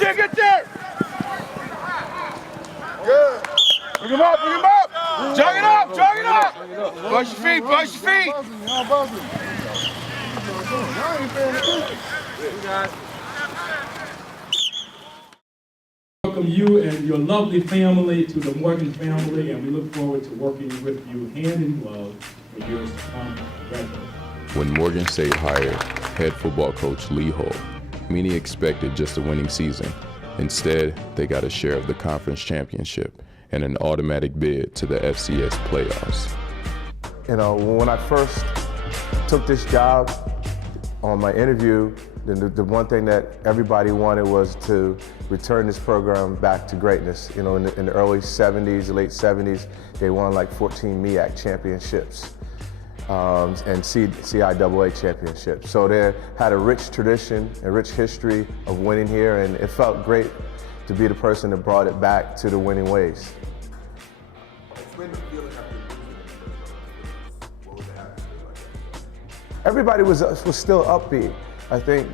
get there! Good. Bring him up, bring him up! Jog it up, jog it up! Push your feet, push your feet! Welcome you and your lovely family to the Morgan family, and we look forward to working with you hand in glove for years to come. Congratulations. When Morgan State hired head football coach Lee Hull, many expected just a winning season. Instead, they got a share of the conference championship and an automatic bid to the FCS playoffs. You know, when I first took this job, on my interview, the one thing that everybody wanted was to return this program back to greatness. You know, in the early 70s, late 70s, they won like 14 MEAC championships and CIAA championships. So they had a rich tradition, a rich history of winning here, and it felt great to be the person that brought it back to the winning ways. Everybody was still upbeat. I think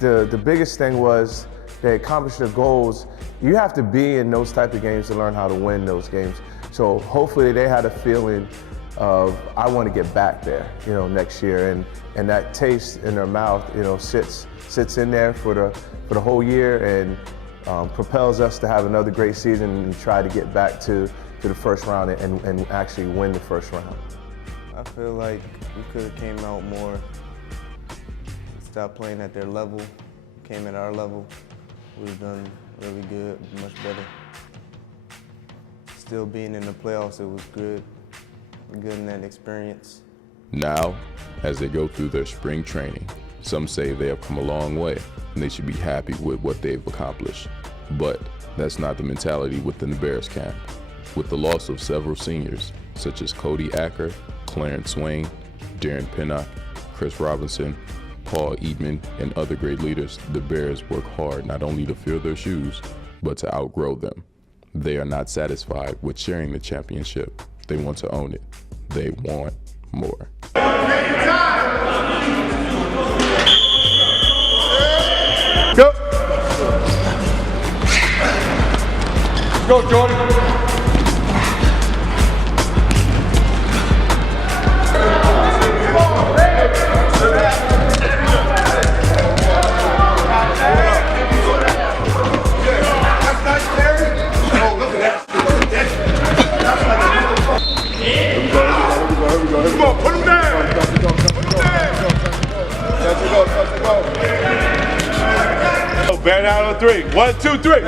the biggest thing was they accomplished their goals. You have to be in those type of games to learn how to win those games. So hopefully they had a feeling of, I want to get back there, you know, next year, and that taste in their mouth, you know, sits in there for the whole year and propels us to have another great season and try to get back to the first round and actually win the first round. I feel like we could have came out more, stopped playing at their level, came at our level. We've done really good, much better. Still being in the playoffs, it was good in that experience. Now, as they go through their spring training, some say they have come a long way and they should be happy with what they've accomplished. But that's not the mentality within the Bears camp. With the loss of several seniors, such as Cody Acker, Clarence Swain, Darren Pinnock, Chris Robinson, Paul Eatman, and other great leaders, the Bears work hard not only to fill their shoes, but to outgrow them. They are not satisfied with sharing the championship. They want to own it. They want more. Go! Go, Jordan! Bear down on three. 1, 2, 3.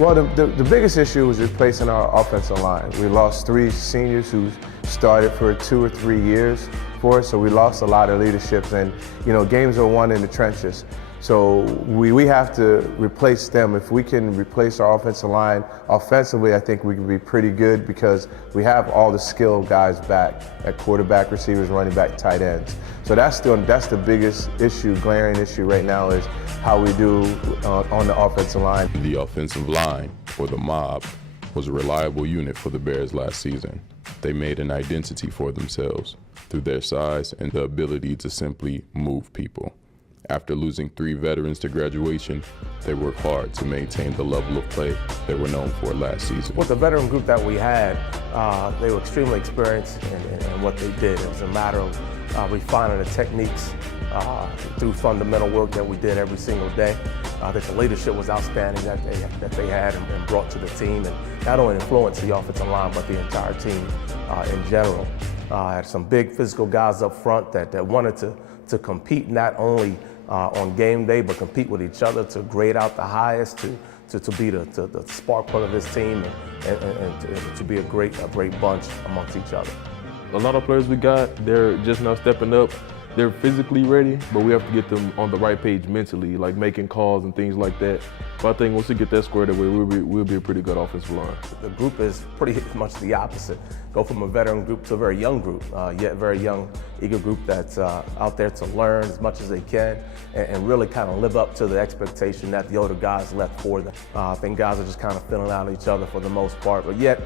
Well, the biggest issue was replacing our offensive line. We lost 3 seniors who started for 2 or 3 years for us, so we lost a lot of leadership, and you know, games are won in the trenches. So we have to replace them. If we can replace our offensive line offensively, I think we can be pretty good because we have all the skilled guys back at quarterback, receivers, running back, tight ends. So that's the biggest issue, glaring issue right now, is how we do on the offensive line. The offensive line, or the mob, was a reliable unit for the Bears last season. They made an identity for themselves through their size and the ability to simply move people. After losing 3 veterans to graduation, they worked hard to maintain the level of play they were known for last season. With the veteran group that we had, they were extremely experienced in what they did. It was a matter of refining the techniques through fundamental work that we did every single day. I think the leadership was outstanding that they had and brought to the team, and not only influenced the offensive line, but the entire team in general. Had some big physical guys up front that wanted to compete not only on game day, but compete with each other to grade out the highest, to be the spark plug of this team, and to be a great bunch amongst each other. A lot of players we got, they're just now stepping up. They're physically ready, but we have to get them on the right page mentally, like making calls and things like that. But I think once we get that squared away, we'll be a pretty good offensive line. The group is pretty much the opposite. Go from a veteran group to a very young group, yet very young, eager group that's out there to learn as much as they can and really kind of live up to the expectation that the older guys left for them. I think guys are just kind of filling out each other for the most part, but yet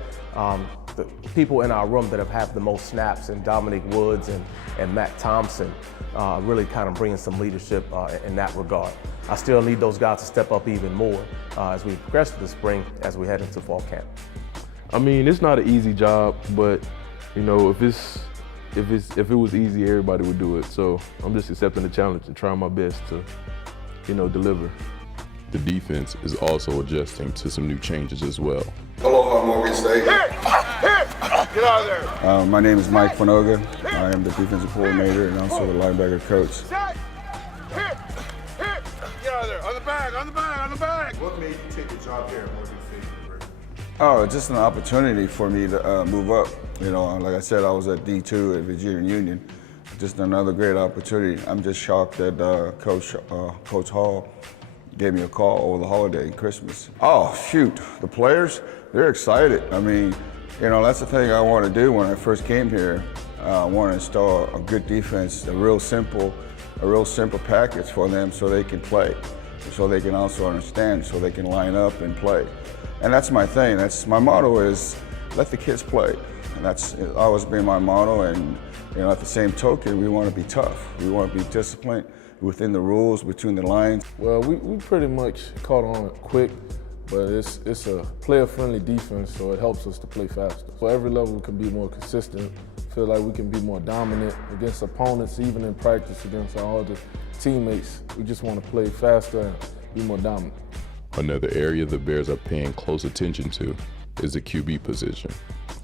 the people in our room that have had the most snaps, and Dominic Woods and Matt Thompson, really kind of bringing some leadership in that regard. I still need those guys to step up even more as we progress through the spring, as we head into fall camp. I mean, it's not an easy job, but you know, if it was easy, everybody would do it. So I'm just accepting the challenge and trying my best to, you know, deliver. The defense is also adjusting to some new changes as well. Aloha, Morgan State. Get out of there. My name is Mike Fanoga. I am the defensive coordinator and also the linebacker coach. Set. Hit. Get out of there. On the bag, on the bag, on the bag. What made you take the job here at Morgan State University? Oh, just an opportunity for me to move up. You know, like I said, I was at D2 at Virginia Union. Just another great opportunity. I'm just shocked that Coach Hall gave me a call over the holiday and Christmas. Oh, shoot, the players, they're excited. I mean, you know, that's the thing I want to do when I first came here. I want to install a good defense, a real simple package for them so they can play, so they can also understand, so they can line up and play. And that's my thing. That's my motto is let the kids play. And that's always been my motto. And you know, at the same token, we want to be tough. We want to be disciplined within the rules, between the lines. Well, we pretty much caught on quick, but it's a player-friendly defense, so it helps us to play faster. So every level we can be more consistent, feel like we can be more dominant against opponents, even in practice against our other teammates. We just want to play faster and be more dominant. Another area the Bears are paying close attention to is the QB position.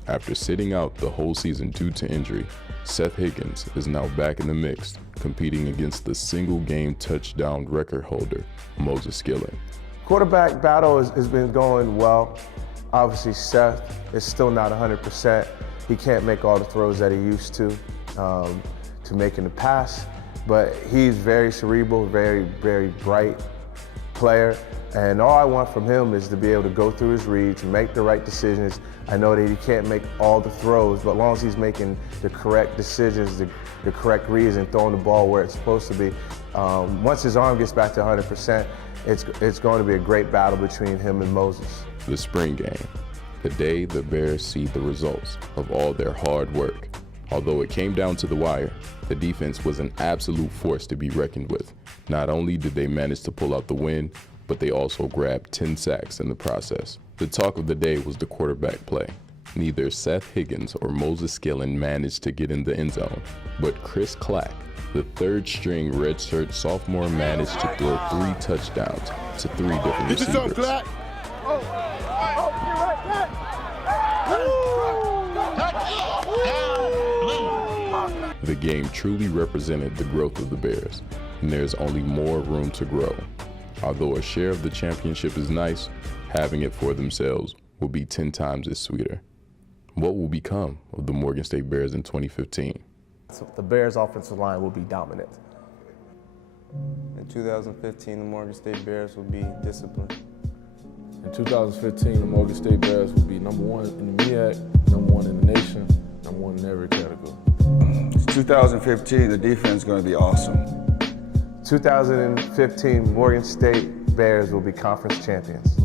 After sitting out the whole season due to injury, Seth Higgins is now back in the mix, competing against the single-game touchdown record holder, Moses Skilling. Quarterback battle has been going well. Obviously, Seth is still not 100%. He can't make all the throws that he used to make in the past, but he's very cerebral, very, very bright player. And all I want from him is to be able to go through his reads, make the right decisions. I know that he can't make all the throws, but as long as he's making the correct decisions, the correct reads, and throwing the ball where it's supposed to be, once his arm gets back to 100%, it's going to be a great battle between him and Moses. The spring game, the day the Bears see the results of all their hard work. Although it came down to the wire, the defense was an absolute force to be reckoned with. Not only did they manage to pull out the win, but they also grabbed 10 sacks in the process. The talk of the day was the quarterback play. Neither Seth Higgins or Moses Skilling managed to get in the end zone, but Chris Clack, the third-string redshirt sophomore, managed to throw 3 touchdowns to 3 different receivers. The game truly represented the growth of the Bears, and there's only more room to grow. Although a share of the championship is nice, having it for themselves will be 10 times as sweeter. What will become of the Morgan State Bears in 2015? So the Bears' offensive line will be dominant. In 2015, the Morgan State Bears will be disciplined. In 2015, the Morgan State Bears will be #1 in the MEAC, #1 in the nation, #1 in every category. 2015, the defense is going to be awesome. 2015 Morgan State Bears will be conference champions.